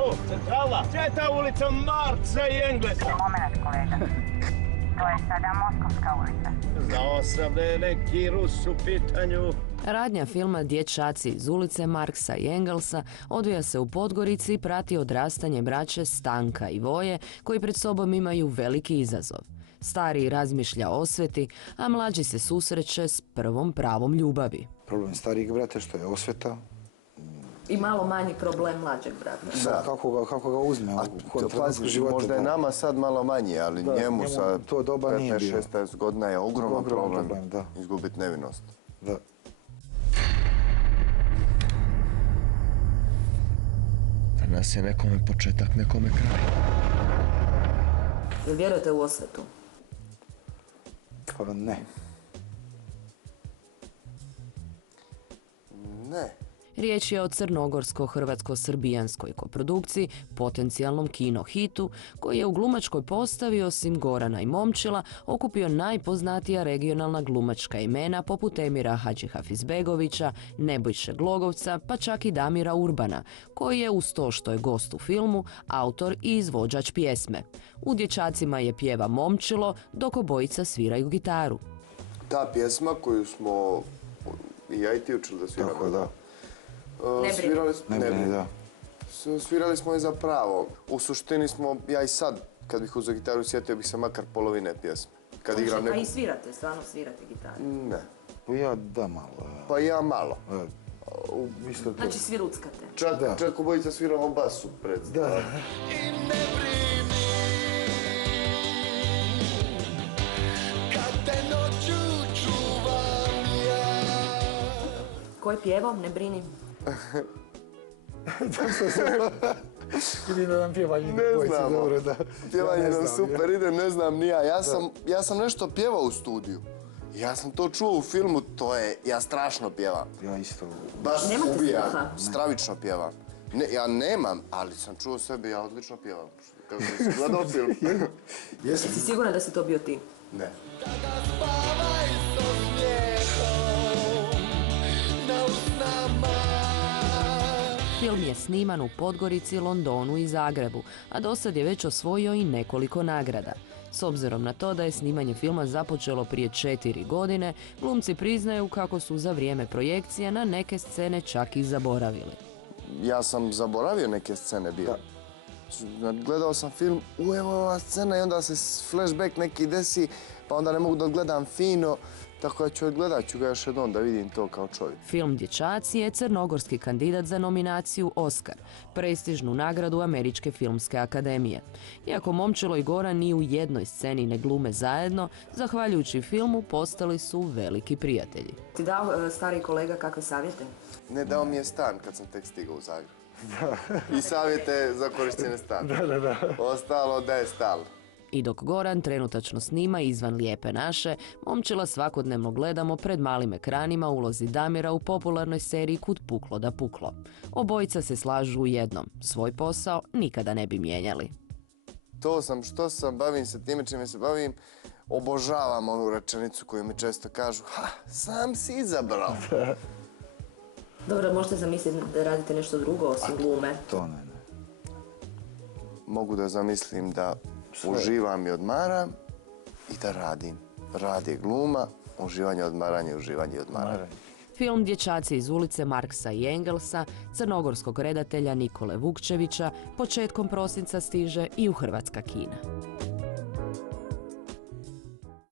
Halo, centrala, gdje je ta ulica Marksa i Englesa? Moment, kolega. To je sada Moskovska ulica. Znao sam da je neki Rus u pitanju. Radnja filma Dječaci iz ulice Marksa i Engelsa odvija se u Podgorici i prati odrastanje braće Stanka i Voje koji pred sobom imaju veliki izazov. Stariji razmišlja o osveti, a mlađi se susreće s prvom pravom ljubavi. Problem starijeg brata što je osveta. I malo manji problem mlađeg brata. Da. Kako ga uzme u trenutku života. Možda je nama sad malo manji, ali njemu sa to doba nije bio. 15-16 godina je ogroman problem da. izgubiti nevinost. Da. Za nas je nekome početak, nekome kraj. Jel vjerujete u osvetu? Pa ne. Ne. Riječ je o crnogorsko-hrvatsko-srbijanskoj koprodukciji, potencijalnom kino hitu, koji je u glumačkoj postavi osim Gorana i Momčila okupio najpoznatija regionalna glumačka imena poput Emira Hadžihafizbegovića, Nebojše Glogovca, pa čak i Damira Urbana, koji je uz to što je gost u filmu, autor i izvođač pjesme. U Dječacima je pjeva Momčilo, dok obojica sviraju gitaru. Ta pjesma koju smo i ja i ti učili da sviramo. Tako da. Svirali smo je za pravo. U suštini smo, ja i sad, kad bih uzeo gitaru, sjetio bih se makar polovine pjesme. A i svirate, stvarno svirate gitaru? Ne. Ja da malo. Pa ja malo. Znači svi ruckate? Čak obojica sviramo basu pred. Da. Ko je pjevao? Ne brini. Ili nam pjevanje ne znamo. Dobro, da. Pjevanje nam super ide, ne znam ni ja. Ja sam nešto pjevao u studiju. Ja sam to čuo u filmu, ja strašno pjevam. Ja isto. Baš ubijam, stravično pjevam. Ja nemam, ali sam čuo sebe, ja odlično pjevam. Kako sam gledao film. Jesi siguran da si to bio ti? Ne. Film je sniman u Podgorici, Londonu i Zagrebu, a dosad je već osvojio i nekoliko nagrada. S obzirom na to da je snimanje filma započelo prije 4 godine, glumci priznaju kako su za vrijeme projekcija na neke scene čak i zaboravili. Ja sam zaboravio neke scene bio. Gledao sam film, evo ova scena i onda se flashback neki desi, pa onda ne mogu da gledam fino. Tako da gledat ću ga još jednom da vidim to kao čovjek. Film Dječaci je crnogorski kandidat za nominaciju Oscar, prestižnu nagradu Američke filmske akademije. Iako Momčilo i Goran ni u jednoj sceni ne glume zajedno, zahvaljujući filmu postali su veliki prijatelji. Ti dao stari kolega kakve savjete? Ne, dao mi je stan kad sam tek stigao u Zagreb. I savjete za korištenje stana. Da. Ostalo da je stalno. I dok Goran trenutačno snima izvan Lijepe naše, Momčila svakodnevno gledamo pred malim ekranima u ulozi Damira u popularnoj seriji Kud puklo da puklo. Obojica se slažu u jednom, svoj posao nikada ne bi mijenjali. To sam, što sam, bavim se time čime se bavim, obožavam onu rečenicu koju mi često kažu, sam si izabrao. Dobro, možete zamisliti da radite nešto drugo osim glume? To ne. Mogu da zamislim da uživam i odmaram i da radim. Rad je gluma, uživanje, odmaranje, uživanje i odmaranje. Film Dječaci iz ulice Marksa i Engelsa, crnogorskog redatelja Nikole Vukčevića, početkom prosinca stiže i u hrvatska kina.